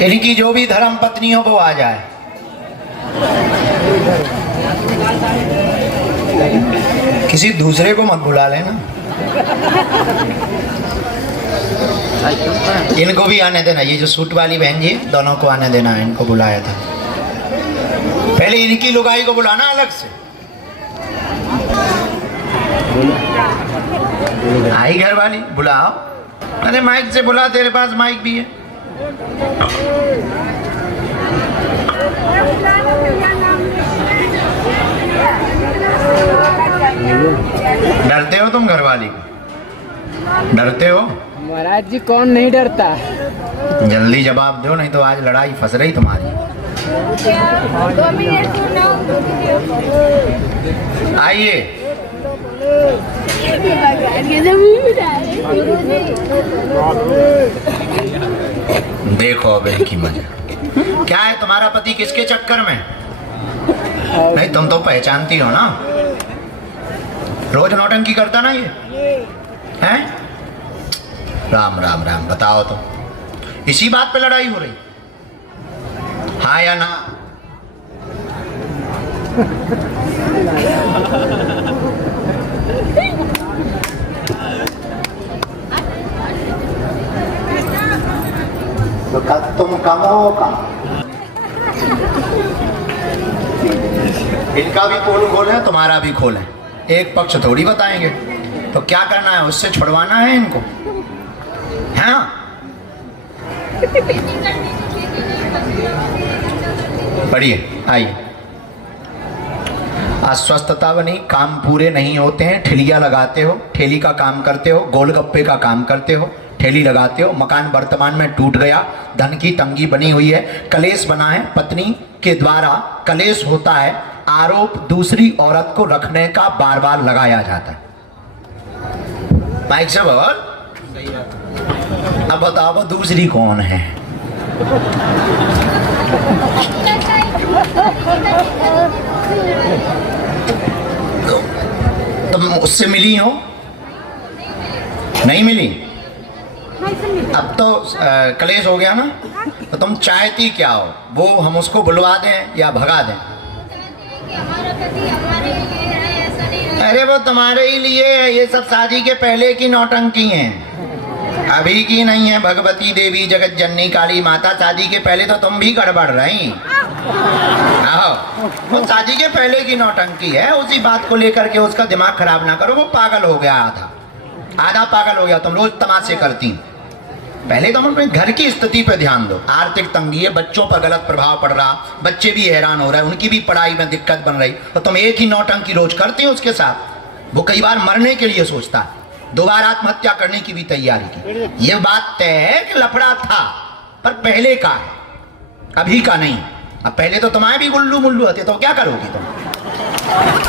इनकी जो भी धर्म पत्नी हो वो आ जाए। किसी दूसरे को मत बुला लेना। इनको भी आने देना। ये जो सूट वाली बहन जी दोनों को आने देना। इनको बुलाया था, पहले इनकी लुगाई को बुलाना अलग से। आई घर वाली बुलाओ। अरे माइक से बुला, तेरे पास माइक भी है। डरते हो तुम घरवाली को? डरते हो? महाराज जी कौन नहीं डरता। जल्दी जवाब दो, नहीं तो आज लड़ाई फंस रही तुम्हारी। आइए। देखो अब इनकी मजा। क्या है तुम्हारा पति किसके चक्कर में? नहीं तुम तो पहचानती हो ना, रोज नौटंकी करता ना ये हैं? राम राम राम, बताओ तो इसी बात पे लड़ाई हो रही, हाँ या ना? तो तुम कमो कम। इनका भी पोल खोले, तुम्हारा भी खोले, एक पक्ष थोड़ी बताएंगे। तो क्या करना है, उससे छुड़वाना है इनको, है? पढ़िए, आइए। अस्वस्थता बनी, काम पूरे नहीं होते हैं, ठेलियां लगाते हो, ठेली का काम करते हो, गोलगप्पे का काम करते हो, ठेली लगाते हो, मकान वर्तमान में टूट गया, धन की तंगी बनी हुई है, कलेश बना है, पत्नी के द्वारा कलेश होता है, आरोप दूसरी औरत को रखने का बार बार लगाया जाता है। माइक से बोल। अब बताओ दूसरी कौन है? तुम उससे मिली हो? नहीं मिली? अब तो कलेश हो गया ना, तो तुम चाहती क्या हो? वो हम उसको बुलवा दें या भगा दें? अरे वो तुम्हारे ही लिए है, ये सब शादी के पहले की नौटंकी हैं, अभी की नहीं है। भगवती देवी जगत जननी काली माता, शादी के पहले तो तुम भी गड़बड़ रही। वो शादी के पहले की नौटंकी है, उसी बात को लेकर के उसका दिमाग खराब ना करो। वो पागल हो गया, आधा पागल हो गया। तुम रोज तमाशे करती। पहले तो हम अपने घर की स्थिति पे ध्यान दो। आर्थिक तंगी है, बच्चों पर गलत प्रभाव पड़ रहा, बच्चे भी हैरान हो रहे हैं, उनकी भी पढ़ाई में दिक्कत बन रही, तो तुम एक ही नौटंकी रोज करते हो उसके साथ। वो कई बार मरने के लिए सोचता है, 2 बार आत्महत्या करने की भी तैयारी की। ये बात तय है कि लफड़ा था, पर पहले का है, अभी का नहीं। अब पहले तो तुम्हारे भी गुल्लू मुल्लू होते, तो क्या करोगी तुम?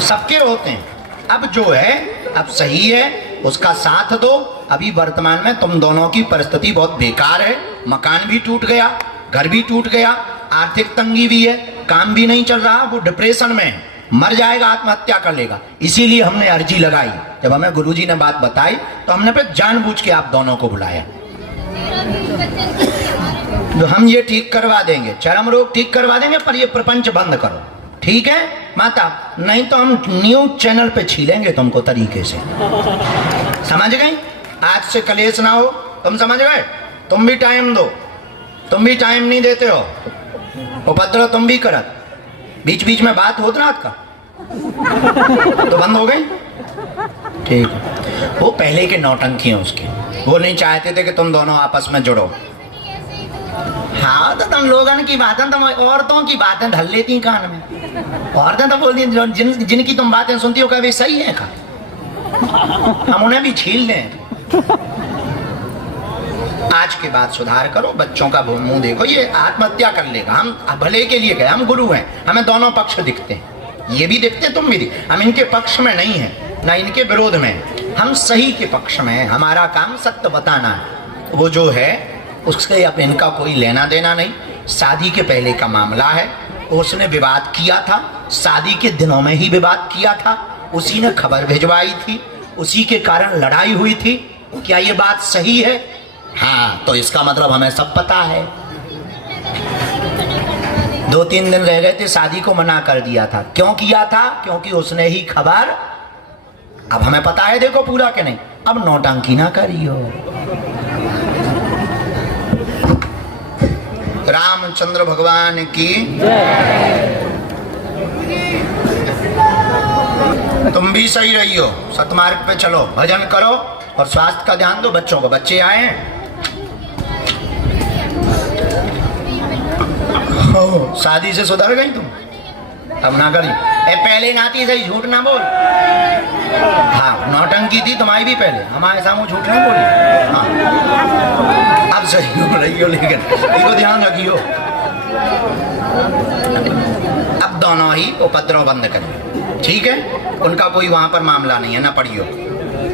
सबके होते हैं। अब जो है अब सही है, उसका साथ दो। अभी वर्तमान में तुम दोनों की परिस्थिति बहुत बेकार है, मकान भी टूट गया, घर भी टूट गया, आर्थिक तंगी भी है, काम भी नहीं चल रहा, वो डिप्रेशन में है, मर जाएगा, आत्महत्या कर लेगा। इसीलिए हमने अर्जी लगाई। जब हमें गुरुजी ने बात बताई तो हमने फिर जानबूझ के आप दोनों को बुलाया। तो हम ये ठीक करवा देंगे, चरम रोग ठीक करवा देंगे, पर ये प्रपंच बंद करो, ठीक है माता? नहीं तो हम न्यूज चैनल पे छीलेंगे तुमको तरीके से, समझ गई? आज से कलेश ना हो, तुम समझ गए? तुम भी टाइम दो, तुम भी टाइम नहीं देते हो, उपद्रव तुम भी करत, बीच बीच में बात होत रात का तो बंद हो गई, ठीक है? वो पहले के नौटंकी हैं उसके, वो नहीं चाहते थे कि तुम दोनों आपस में जुड़ो। हाँ तो तुम लोगों की बातें, तुम औरतों की बातें ढल लेती कान में। औरतें तो बोलती हैं, जिनकी तुम बातें सुनती हो कभी सही है का, हम उन्हें भी छील लें। आज के बाद सुधार करो, बच्चों का मुंह देखो। ये आत्महत्या कर लेगा, हम भले के लिए गए, हम गुरु हैं, हमें दोनों पक्ष दिखते हैं, ये भी दिखते तुम भी दिखते। हम इनके पक्ष में नहीं है, ना इनके विरोध में, हम सही के पक्ष में हैं। हमारा काम सत्य बताना है। वो जो है उससे अब इनका कोई लेना देना नहीं। शादी के पहले का मामला है, उसने विवाद किया था, शादी के दिनों में ही विवाद किया था, उसी ने खबर भिजवाई थी, उसी के कारण लड़ाई हुई थी। क्या ये बात सही है? हाँ, तो इसका मतलब हमें सब पता है। 2-3 दिन रह गए थे, शादी को मना कर दिया था। क्यों किया था? क्योंकि उसने ही खबर, अब हमें पता है देखो पूरा के नहीं, अब नौटंकी ना करियो। रामचंद्र भगवान की। तुम भी सही रहियो, सतमार्ग पे चलो, भजन करो और स्वास्थ्य का ध्यान दो। बच्चों को, बच्चे आए हैं, शादी से सुधर गई तुम, तब ना करी। पहले नाती सही, झूठ ना बोल। हाँ, नौटंकी थी तुम्हारी भी पहले, हमारे सामने झूठ नहीं बोली। हाँ, अब सही हो रही हो, लेकिन इसको ध्यान रखियो। अब दोनों ही उपद्रव बंद करिए, ठीक है? उनका कोई वहां पर मामला नहीं है, ना पढ़ियो,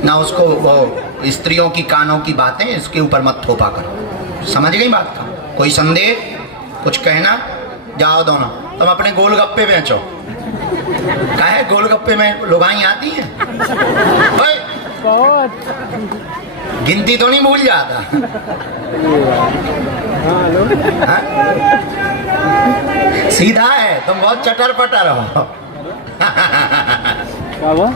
ना उसको वो स्त्रियों की कानों की बातें इसके ऊपर मत थोपा करो। समझ गई बात का? कोई संदेह, कुछ कहना? जाओ दोनों, तुम अपने गोलगप्पे बेचो। काहे गोलगप्पे में लुगाई आती हैं? ओए, बहुत। गिनती तो नहीं भूल जाता? हाँ? सीधा है, तुम बहुत चटर पटर हो। क्या हुआ?